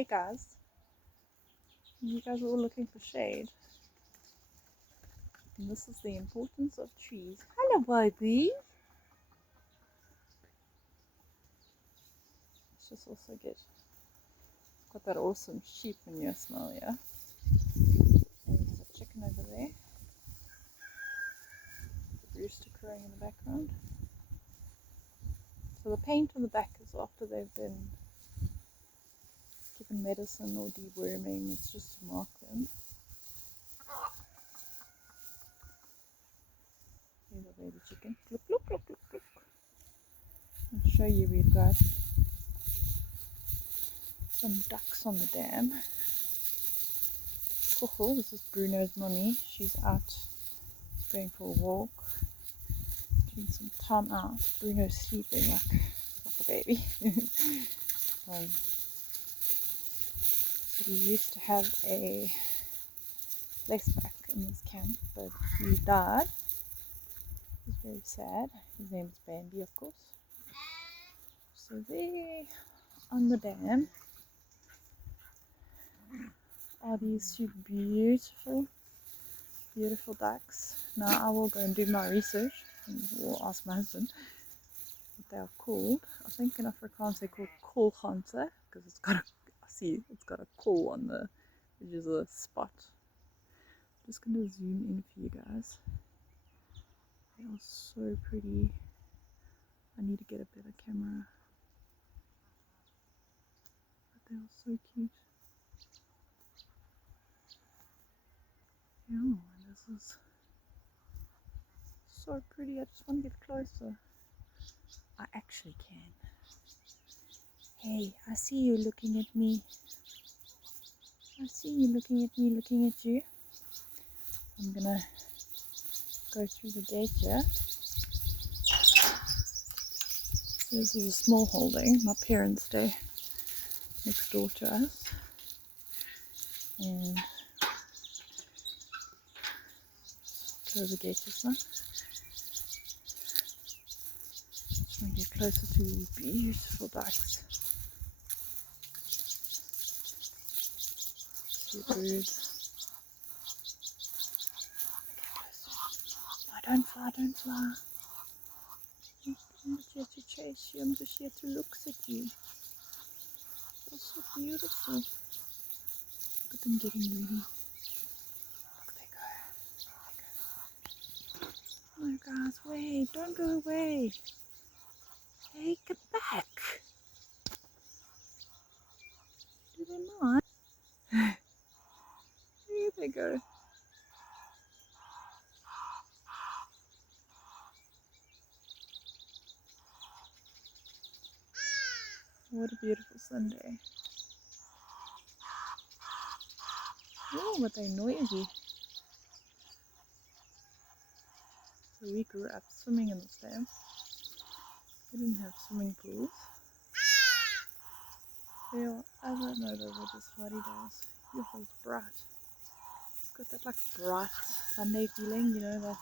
hey guys, you guys are all looking for shade. And this is the importance of trees. Hello, baby. Let's just also get got that awesome sheep manure smell, yeah? And there's a chicken over there. The rooster crowing in the background. So the paint on the back is after they've been given medicine or deworming. It's just to mark them. Here's a baby chicken. Look, look, look, look, look. I'll show you, we've got some ducks on the dam. Cool, this is Bruno's mummy. She's out going for a walk, doing some time out. Bruno's sleeping like a baby. So we used to have a laceback in this camp, but he died. It was very sad. His name is Bambi, of course. So there on the dam are these two beautiful ducks. Now I will go and do my research and will ask my husband what they are called. I think in Afrikaans they're called koolganse because it's got a kool on the, which is a spot. I'm just gonna zoom in for you guys. They are so pretty. I need to get a better camera. But they are so cute. Yeah, and this is so pretty. I just want to get closer. I actually can. Hey, I see you looking at me. I see you looking at me, looking at you. I'm gonna go through the gate here. This is a small holding. My parents stay next door to us. And close the gate this one. Trying to get closer to these beautiful ducks. See the birds. No, don't fly, don't fly. I'm not here to chase you, I'm just here to look at you. They're so beautiful. Look at them getting ready. Look, they go. No, guys, wait, don't go away. Hey, get back. Do they mind? Here they go. What a beautiful Sunday. Oh, but they're noisy. So we grew up swimming in this dam. We didn't have swimming pools. There are other, no, those are just hardy days. Your hole's bright. It's got that like bright Sunday feeling, you know, that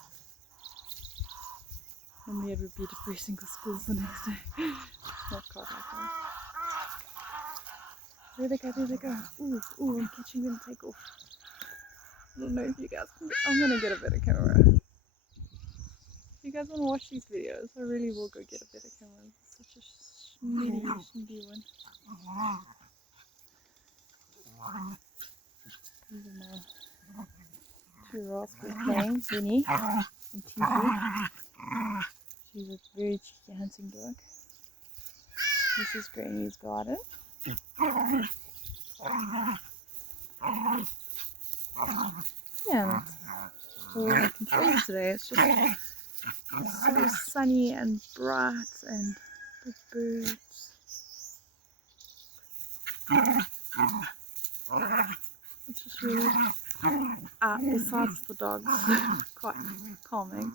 normally it would be depressing because school's the next day. It's not quite like that. There they go, there they go. Ooh, ooh, I'm catching them take off. I don't know if you guys can, I'm gonna get a better camera. If you guys want to watch these videos, I really will go get a better camera. It's such a snooty one. These are my two rascals playing, Winnie and Tiki. She's a very cheeky hunting dog. This is Granny's garden. Yeah, that's all I can show you today. It's just so sunny and bright and the birds. It's just really, besides the dogs, quite calming.